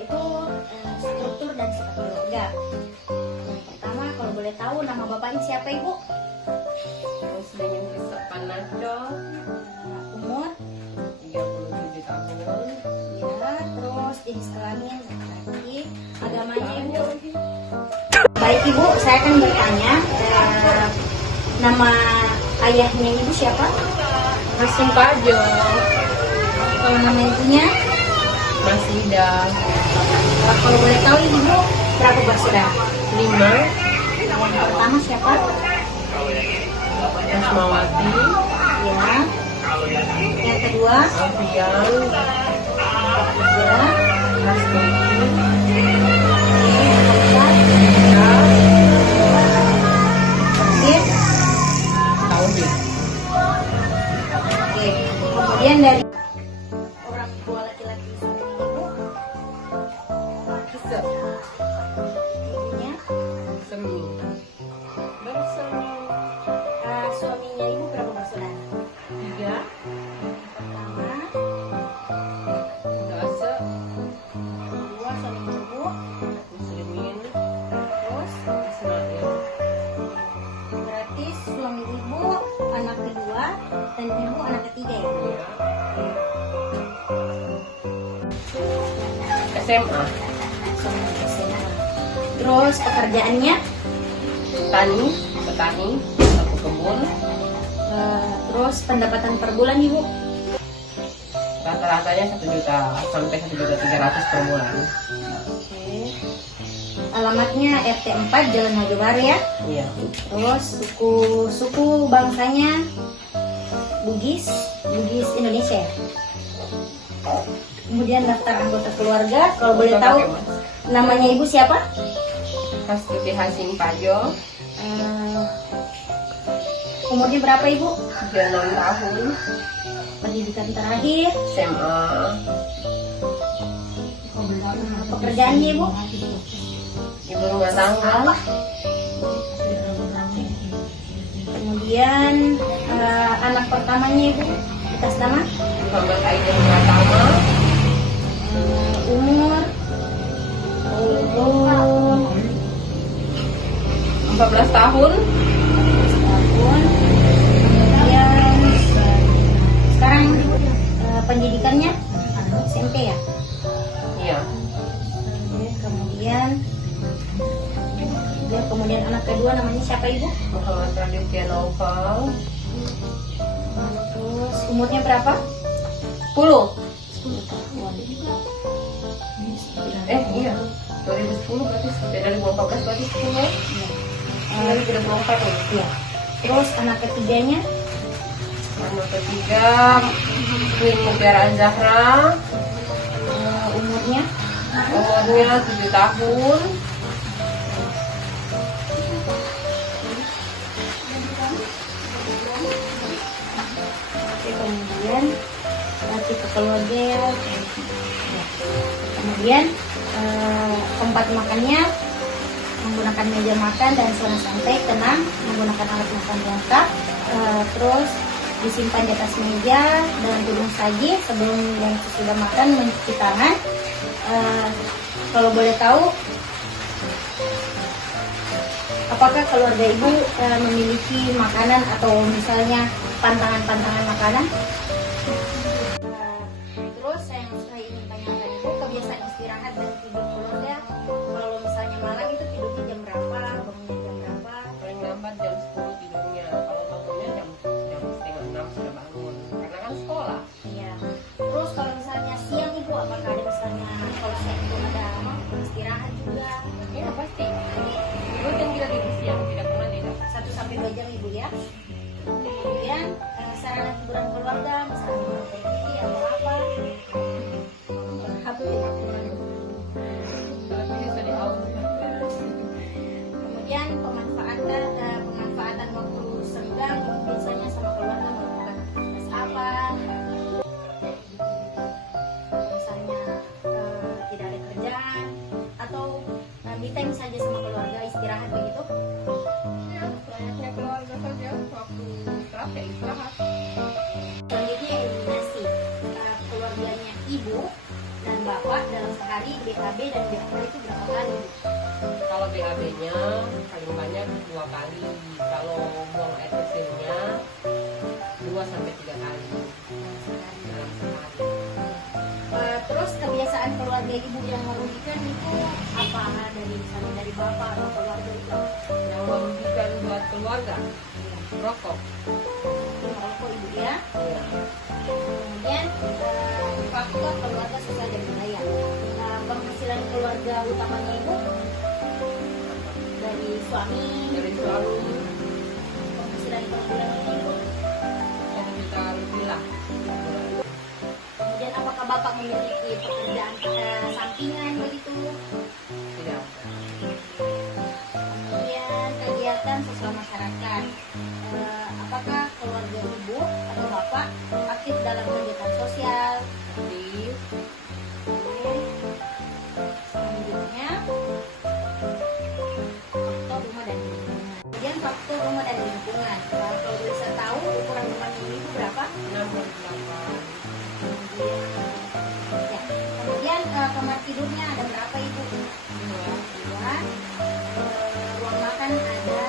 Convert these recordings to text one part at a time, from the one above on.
yaitu struktur dan sifat keluarga. Yang pertama, kalau boleh tahu nama bapaknya siapa Ibu? Muslimin Panaco, Umur? 37 tahun. Ya, terus jenis kelamin laki-laki. Agamanya Ibu? Baik Ibu, saya akan bertanya, nama ayahnya Ibu siapa? Hasim Pajo, Kalau nama ibunya? Masida, Kalau boleh tahu Ibu berapa bersaudara? 5, Yang pertama siapa? Asmawati, Ya. Yang kedua? Alfian, Ya. Astuti, Yang keempat? Terakhir? Taudi. Oke. Kemudian dari orang tua laki-laki suaminya Ibu, Kisah, ibunya, Semi, Bersemi, suaminya Ibu berapa bersaudara? 3, Pertama, Dasa, kedua suaminya Ibu, Muslimin, terus Ismail. berarti suami Ibu anak kedua dan Ibu anak ketiga ya? SMA, Suami SMA. Terus pekerjaannya? petani, sapu kebun, Terus pendapatan per bulan Ibu? rata-ratanya 1 juta sampai 1.300.000 per bulan. Oke. Alamatnya RT 4 Jalan Nagebar ya. Iya. Terus suku bangsanya Bugis Indonesia ya. Kemudian daftar anggota keluarga, kalau boleh Bapak tahu pakai, Mas. namanya Ibu siapa? Hastuti Hasim Pajo, Umurnya berapa Ibu? 36 tahun, Pendidikan terakhir, SMA, pekerjaannya Ibu? ibu rumah tangga, Kemudian anak pertamanya Ibu atas nama? Muhammad Aidil Pratama, Umur? 14 tahun, Tahun. Kemudian sekarang pendidikannya SMP ya. iya, Kemudian anak kedua namanya siapa Ibu? Muhammad Raditya Naufal, Terus umurnya berapa? 10, 10 tahun. iya, 2010 berarti, dari 2014 berarti 10, dari 2024 nih. Iya. Terus anak ketiganya Anak ketiga, Queen Mutiara Zahra, umurnya? umurnya 7 tahun, Oke, kemudian tipe keluarga ya. Kemudian tempat makannya menggunakan meja makan dan zona santai tenang, menggunakan alat makan lengkap, terus disimpan di atas meja dalam tudung saji sebelum yang sudah makan mencuci tangan. Kalau boleh tahu, apakah keluarga Ibu memiliki makanan atau misalnya pantangan-pantangan makanan? Terus saya ingin tanyakan Ibu, kebiasaan istirahat dan tidur keluarga, kalau misalnya malam itu tidurnya jam berapa, bangunnya jam berapa? paling lambat jam 10 tidurnya, kalau bangunnya jam setengah 6 sudah bangun, karena kan sekolah. Iya. Terus kalau misalnya siang Ibu, apakah ada misalnya kalau siang itu ada istirahat juga? Ya pasti, rutin kita tidur siang, tidak pernah tidak. 1-2 jam Ibu ya. Kemudian sarana hiburan keluarga, misalnya nonton TV atau apa? Tapi bisa di out. Kemudian pemanfaatan waktu senggang biasanya sama keluarga melakukan aktivitas apa? Misalnya tidak ada kerjaan atau me time saja sama keluarga, istirahat begitu? Ya, layaknya keluarga saja, waktu istirahat ya istirahat. Selanjutnya eliminasi keluarganya Ibu dan Bapak dalam sehari BAB dan BAK itu berapa kali? Kalau BAB-nya paling banyak 2 kali. Kalau buang air kecilnya 2 sampai 3 kali dalam sehari. Terus kebiasaan keluarga ibu yang merugikan itu apa? Dari misalnya dari bapak atau keluarga itu? Yang merugikan buat keluarga, rokok. Merokok ibu ya. Ya. Kemudian faktor keluarga sosial dan budaya. Penghasilan keluarga utamanya ibu dari suami. Dari suami Penghasilan per bulan ini ibu. 1 juta lebih lah. Kemudian apakah bapak memiliki pekerjaan sampingan begitu? Tidak. Kemudian kegiatan sosial masyarakat. Apakah keluarga ibu atau bapak aktif dalam kegiatan sosial? Aktif. Oke. Selanjutnya faktor rumah dan lingkungan. Kemudian faktor rumah dan lingkungan. Kalau bisa tahu ukuran rumahnya ini berapa? 68. Ya. Kemudian kamar tidurnya ada berapa ibu? 2. Ruang makan ada.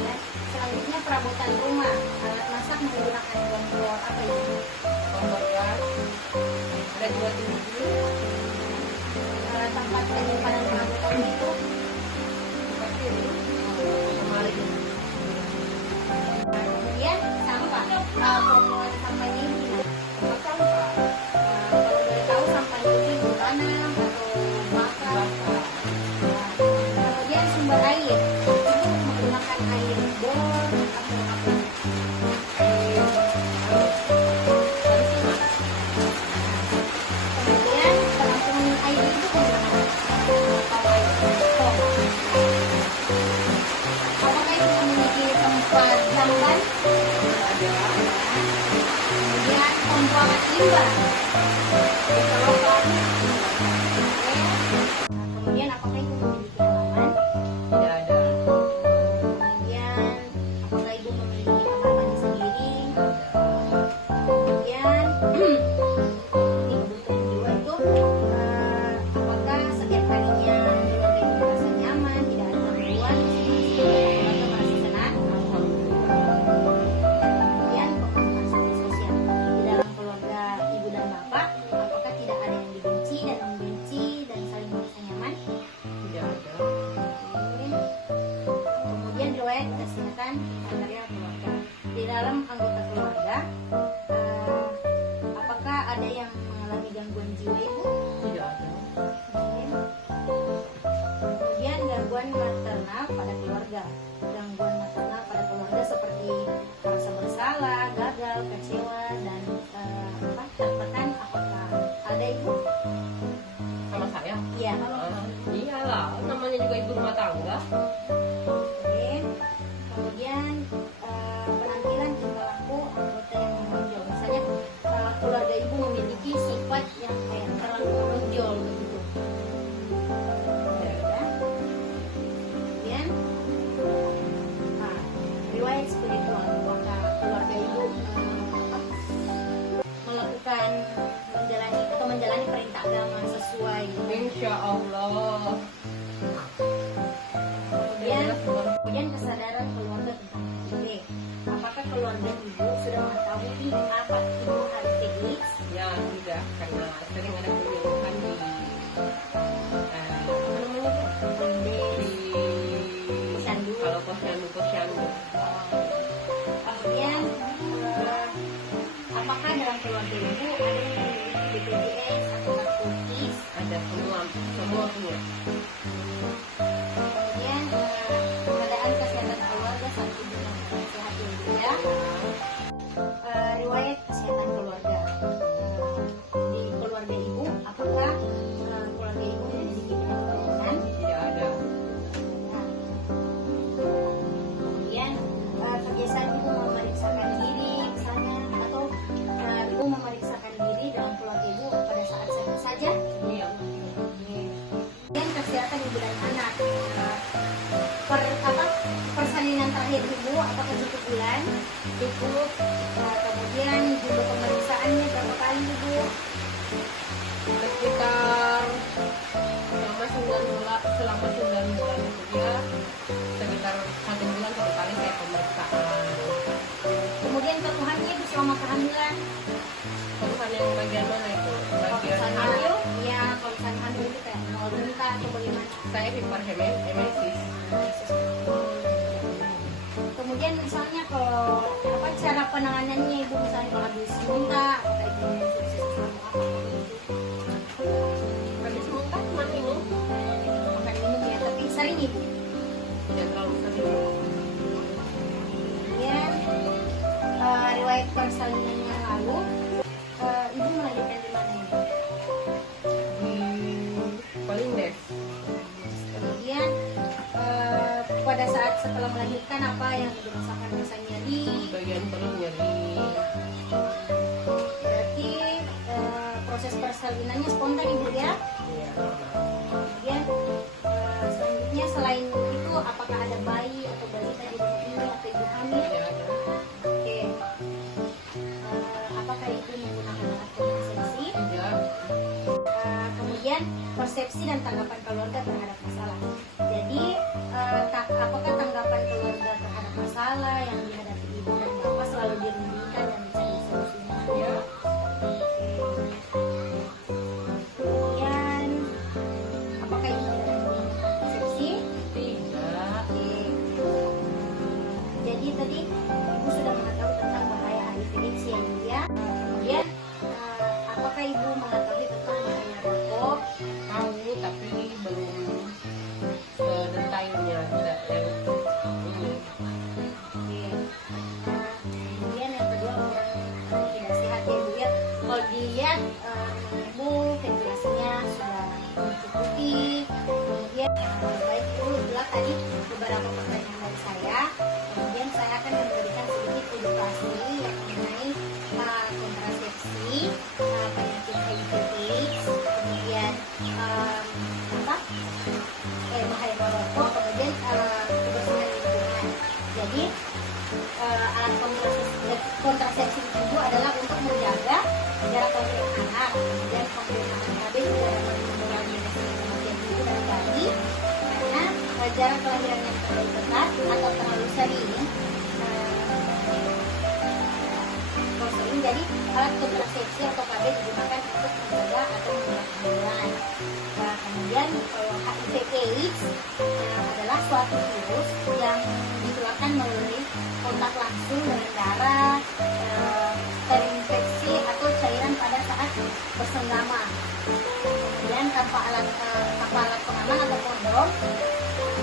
Ya. Selanjutnya perabotan rumah. Alat masak menggunakan kompor apa ibu? Kompor gas. Ada 2 tinggi. Tempat penyimpanan perabotan itu. Pasti ini. Kemarin. Kemudian sampah. Pembuangan sampahnya ini gimana? Tempat sampah. Kalau boleh tahu sampahnya ini tanam atau bakar. Kemudian sumber air. Ibu menggunakan air bor atau apa? Kemudian penampungan air itu bagaimana? Apakah itu memiliki tempat jamban? Ada. Kemudian pembuangan limbah. Kemudian apakah itu memiliki halaman? Tidak ada. Kemudian apakah ibu memiliki kamar mandi sendiri? Kemudian ini kebutuhan jiwa itu apakah setiap harinya keluarga ibu merasa nyaman, tidak ada gangguan, keluarga merasa senang? Kemudian pemahaman sanksi sosial di dalam keluarga ibu dan bapak, apakah tidak ada yang dibenci dan membenci dan saling merasa nyaman? Tidak ada. Kemudian riwayat kesehatan antaranya keluarga. Di dalam anggota keluarga, apakah ada yang mengalami gangguan jiwa ibu? Tidak ada. Kemudian gangguan maternal pada keluarga. Gangguan maternal pada keluarga seperti merasa bersalah, gagal, kecewa, dan tertekan. Apakah ada ibu? Sama saya? Iya. Iyalah, namanya juga ibu rumah tangga. Oke. Kemudian penampilan tingkah laku anggota yang menonjol. Misalnya keluarga ibu memiliki sifat yang kayak terlalu menonjol begitu. Ya. Kemudian riwayat spiritual. Apakah keluarga ibu melakukan menjalani perintah agama sesuai? Insya Allah. Kemudian kesadaran keluarga tentang HIV. Apakah keluarga ibu sudah mengetahui apa itu HIV? Ya tidak, karena sering ada penyuluhan di Posyandu. kalau posyandu. Kemudian apakah dalam keluarga ibu ada yang memiliki BPJS atau kartu KIS? Ada semua punya. Kemudian keadaan kesehatan keluarga saat ibu melakukan sehat ibu ya. Riwayat kesehatan keluarga. Di hiperhemesis. Kemudian misalnya kalau apa cara penanganannya ibu, misalnya kalau habis muntah, apakah ibu mengkonsumsi sesuatu apa gitu? Habis muntah cuma minum, Makan minum ya, tapi sering ibu. tidak terlalu sering. Kemudian riwayat persalinan yang lalu, ibu melahirkan di mana ini? Paling deh. Kemudian pada saat setelah melahirkan apa yang ibu rasakan, rasa nyeri? Bagian perut nyeri. Berarti proses persalinannya spontan ibu ya. Iya. Kemudian selanjutnya selain itu apakah ada bayi atau balita di rumah ini atau ibu hamil? Tidak ada. Oke. Apakah ibu menggunakan alat kontrasepsi? Tidak. Kemudian persepsi dan tanggapan keluarga terhadap masalah. Jadi apakah tanggapan keluarga terhadap masalah yang dihadapi ibu dan bapak selalu dirundingkan dan mencari solusinya? Ya. Kemudian apakah ibu tidak menggunakan persepsi? Tidak. Jadi tadi ibu sudah mengetahui tentang bahaya HIV/AIDS ya ibu ya. Kemudian apakah ibu mengetahui tentang bahaya rokok? Tahu tapi belum detailnya, tidak yang ini. Oke. Kemudian yang kedua orang tidak sehat ya ibu ya. Kalau dilihat ibu ventilasinya sudah mencukupi. Kemudian baik ibu itulah tadi beberapa pertanyaan dari saya. Kemudian saya akan memberikan sedikit edukasi yang mengenai kontrasepsi, penyakit HIV/AIDS, kemudian bahaya rokok, kemudian kebersihan lingkungan. Jadi alat kontrasepsi itu adalah untuk menjaga jarak kelahiran anak, kemudian penggunaan KB juga dapat mengurangi resiko kematian ibu dan bayi karena jarak kelahiran yang terlalu dekat atau terlalu sering. Jadi alat kontrasepsi atau KB digunakan untuk menjaga atau mengurangi kehamilan. Nah, kemudian HIV/AIDS adalah suatu virus yang ditularkan melalui kontak langsung dengan darah, terinfeksi atau cairan pada saat bersenggama. Kemudian tanpa alat pengaman atau kondom.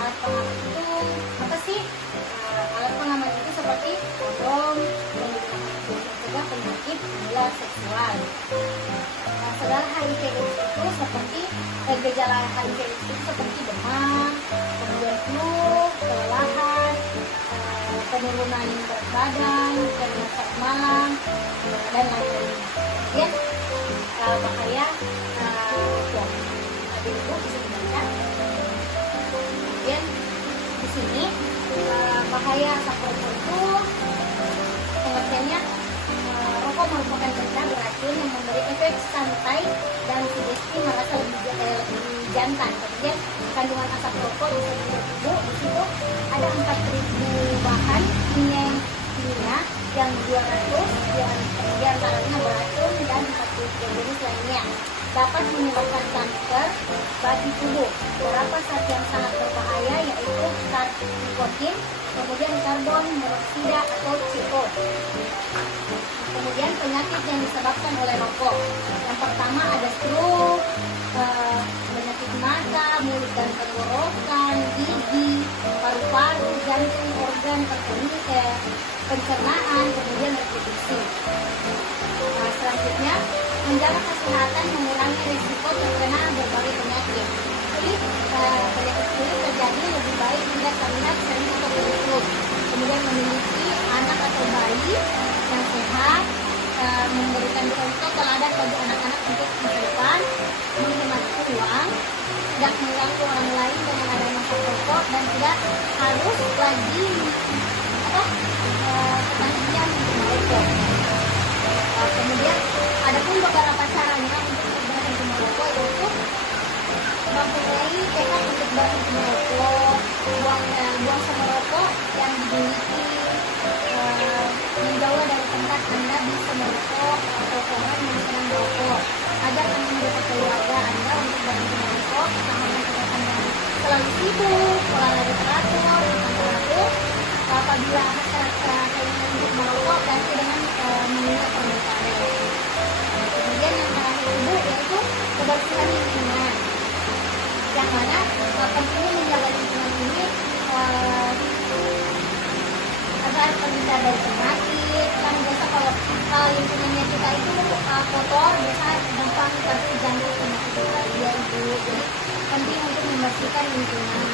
Alat pengaman itu apa sih? Alat pengaman itu seperti kondom yang digunakan untuk mencegah penyakit menular seksual. Segala HIV/AIDS itu seperti gejala HIV/AIDS itu seperti demam, kemudian flu, kelelahan, penurunan berat badan, penurunan sakit malam, dan lain-lainnya. Kemudian bahaya ibu bisa dibaca. Kemudian di sini bahaya asap rokok itu pengertiannya rokok merupakan benda beracun yang memberi efek santai dan sugesti merasa lebih jantan. Kemudian kandungan asap rokok di setiap tubuh di situ ada 4.000 bahan kimia yang 200 yang diantaranya beracun dan 40 jenis lainnya dapat menyebabkan kanker bagi tubuh. Beberapa zat yang sangat berbahaya yaitu nikotin, kemudian karbon monoksida atau CO. Kemudian penyakit yang disebabkan oleh rokok. Yang pertama ada stroke, penyakit mata, mulut dan tenggorokan, gigi, paru-paru, jantung, organ pencernaan, kemudian reproduksi. Selanjutnya, menjaga kesehatan mengurangi risiko terkena berbagai penyakit. Penyakit kulit terjadi lebih baik jika terlihat sering atau terus. Kemudian memiliki anak atau bayi yang sehat, memberikan contoh teladan bagi anak-anak untuk masa depan, menghemat uang, tidak mengganggu orang lain dengan adanya asap rokok dan tidak harus lagi ketagihan merokok. Kemudian ada pun beberapa caranya untuk berhenti merokok, yaitu mempunyai tekad untuk berhenti merokok, buang sama rokok yang dimiliki, menjauh dari tempat Anda bisa merokok atau orang yang sedang merokok. Ajak teman dekat keluarga Anda untuk berhenti merokok, sama kesehatan yang selalu sibuk, pola lalu teratur, makan teratur. Apabila masyarakat keinginan untuk merokok, ganti dengan mengingat permintaan. Kemudian yang terakhir ibu yaitu kebersihan lingkungan, yang mana pentingnya menjaga lingkungan ini agar terhindar dari penyakit. Kan biasa kalau lingkungannya kita itu kotor, biasa gampang terjangkit penyakit malaria itu. Jadi penting untuk membersihkan lingkungan.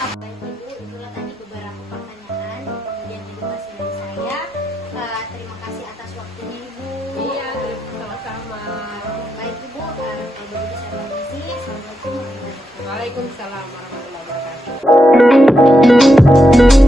Apa itu itulah tadi beberapa pertanyaan yang kemudian edukasi dari saya. Terima kasih atas waktunya ibu. Iya, sama-sama. Baik ibu, kalau begitu saya permisi. Assalamualaikum warahmatullahi wabarakatuh. Waalaikumsalam warahmatullahi wabarakatuh.